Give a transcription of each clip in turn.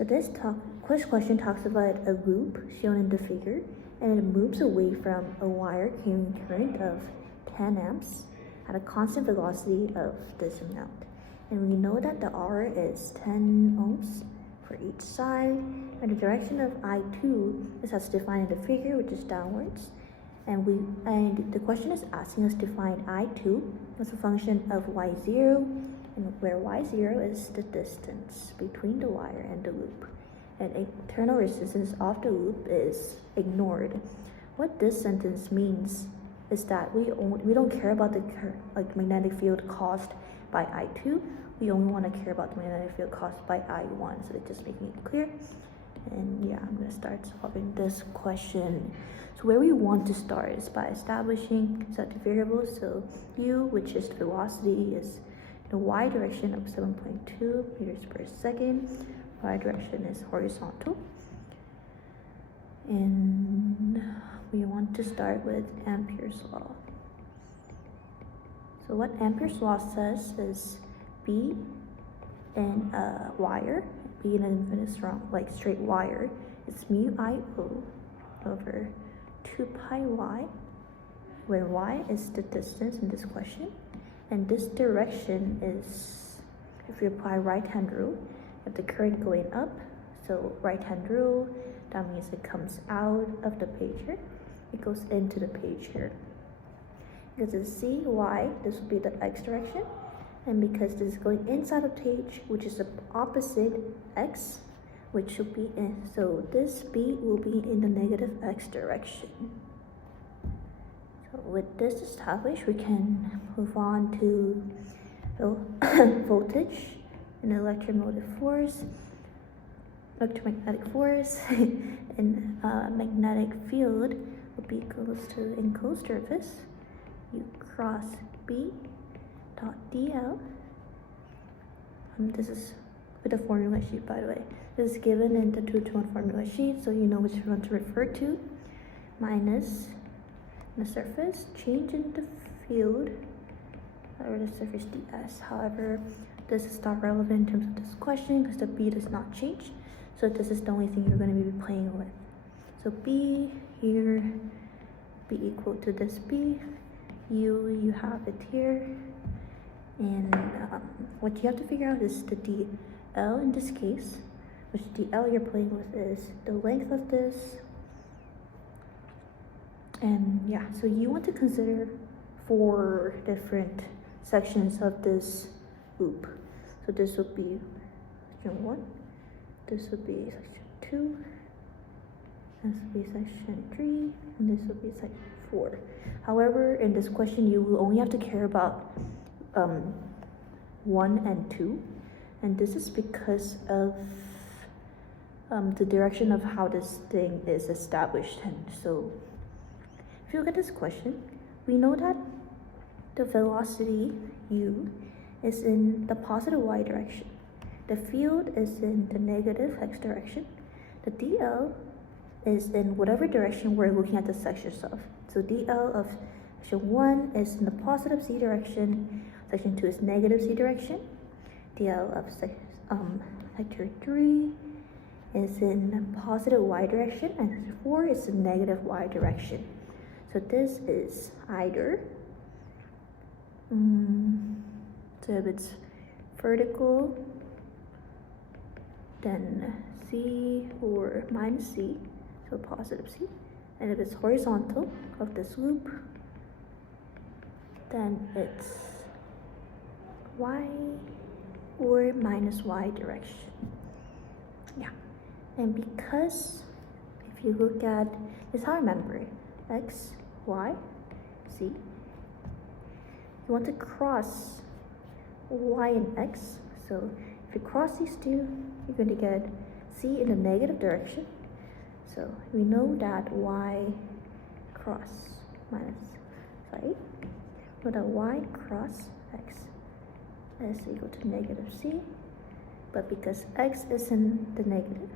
So this question talks about a loop shown in the figure, and it moves away from a wire carrying current of 10 amps at a constant velocity of this amount. And we know that the R is 10 ohms for each side, and the direction of I2 is as defined in the figure, which is downwards. And the question is asking us to find I2 as a function of Y0, and where Y0 is the distance between the wire and the loop. And internal resistance of the loop is ignored. What this sentence means is that we don't care about the magnetic field caused by I2. We only want to care about the magnetic field caused by I1. So it's just making it clear. And yeah, I'm going to start solving this question. So where we want to start is by establishing consecutive variables. So U, which is the velocity, is in the y direction of 7.2 meters per second. Y direction is horizontal. And we want to start with Ampere's law. So what Ampere's law says is B in a wire, B in an infinite strong, like straight wire, is mu I-O over 2 pi y, where y is the distance in this question. And this direction is, if you apply right-hand rule, if the current going up, so right-hand rule, that means it comes out of the page here, it goes into the page here. Because it's cy, this will be the x direction, and because this is going inside the page, which is the opposite x, which should be in, so this b will be in the negative x direction. So with this established, we can move on to voltage and electromagnetic force, and magnetic field will be equals to enclosed surface U cross B dot dl. This is with the formula sheet, by the way. This is given in the 2-to-1 formula sheet, so you know which one to refer to. Minus the surface change in the field or the surface ds. However, this is not relevant in terms of this question because the b does not change. So this is the only thing you're going to be playing with. So b here, be equal to this b. You have it here. And what you have to figure out is the dl in this case, which dl you're playing with is the length of this. And yeah, so you want to consider 4 different sections of this loop. So this will be section 1, this will be section 2, this will be section 3, and this will be section 4. However, in this question, you will only have to care about 1 and 2, and this is because of the direction of how this thing is established. And so if you look at this question, we know that the velocity u is in the positive y direction. The field is in the negative x direction. The dl is in whatever direction we're looking at the sections of. So dl of section 1 is in the positive z direction, section 2 is negative z direction. dl of sector 3 is in positive y direction, and section 4 is in negative y direction. So this is either, so if it's vertical, then C or minus C, so positive C. And if it's horizontal of this loop, then it's Y or minus Y direction. Yeah, and because if you look at, this is how I remember it, X, Y, Z. You want to cross Y and X. So if you cross these two, you're going to get Z in the negative direction. So we know that Y cross so that Y cross X is equal to negative C. But because X is in the negative,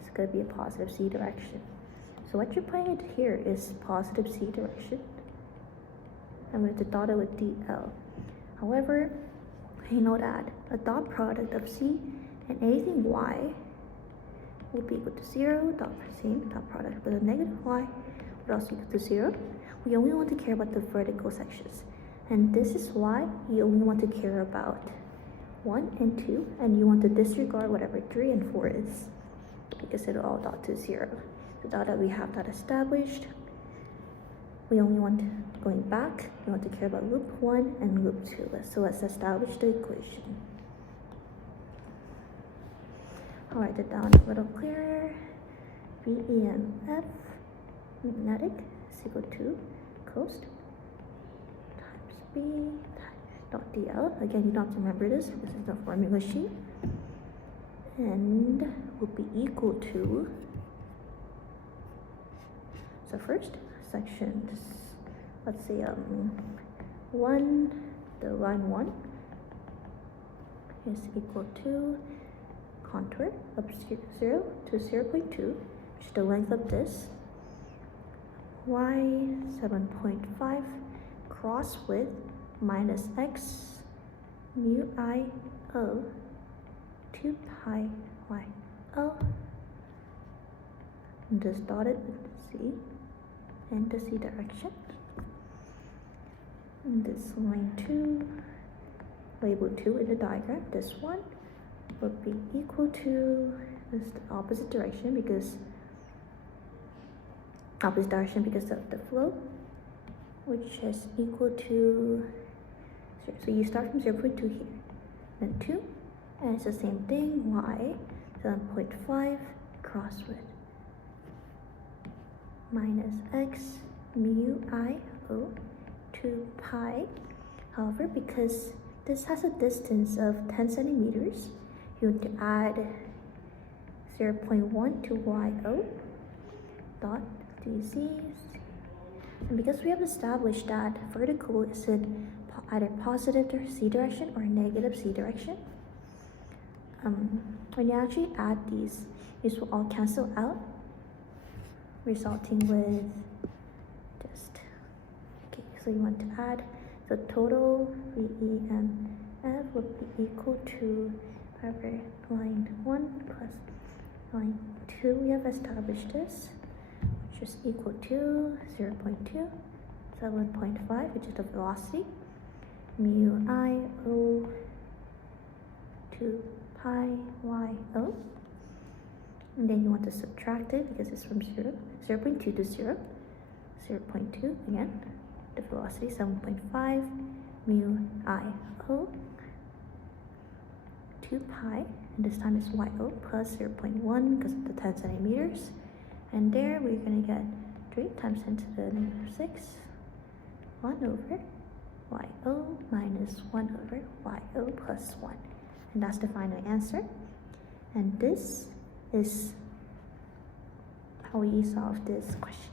it's going to be a positive C direction. So what you're playing it here is positive C direction. I'm going to dot it with DL. However, you know that a dot product of C and anything Y will be equal to 0, dot same dot product with a negative y would also equal to 0. We only want to care about the vertical sections, and this is why you only want to care about 1 and 2, and you want to disregard whatever 3 and 4 is, because it'll all dot to 0. So now that we have that established, we only want, going back, we want to care about loop 1 and loop 2. So let's establish the equation. I'll write it down a little clearer. VEMF magnetic is equal to coast times B times dot DL. Again, you don't have to remember this because it's a formula sheet. And will be equal to, so first section, let's say the line 1 is equal to contour of 0 to 0.2, which is the length of this, y 7.5 cross width minus x mu I O 2 pi y O, and just dot it with C and the C direction. And this line 2, label 2 in the diagram, this one would be equal to this the opposite direction because of the flow, which is equal to 0. So you start from 0.2 here, then 2, and it's the same thing, y 7.5 cross width minus x mu I O 2 pi. However, because this has a distance of 10 centimeters, you want to add 0.1 to YO dot dz. And because we have established that vertical is in either positive C direction or negative C direction, when you actually add these will all cancel out, resulting with just, okay, so you want to add the total VEMF would be equal to line 1 plus line 2. We have established this, which is equal to 0.2, 7.5, which is the velocity, mu I O 2 pi y O. And then you want to subtract it because it's from 0.2 to 0. 0.2 again, the velocity 7.5 mu I O 2 pi, and this time it's YO plus 0.1 because of the 10 centimeters. And there we're going to get 3 times 10 to the negative 6, 1 over YO minus 1 over YO plus 1. And that's the final answer. And this is how we solve this question.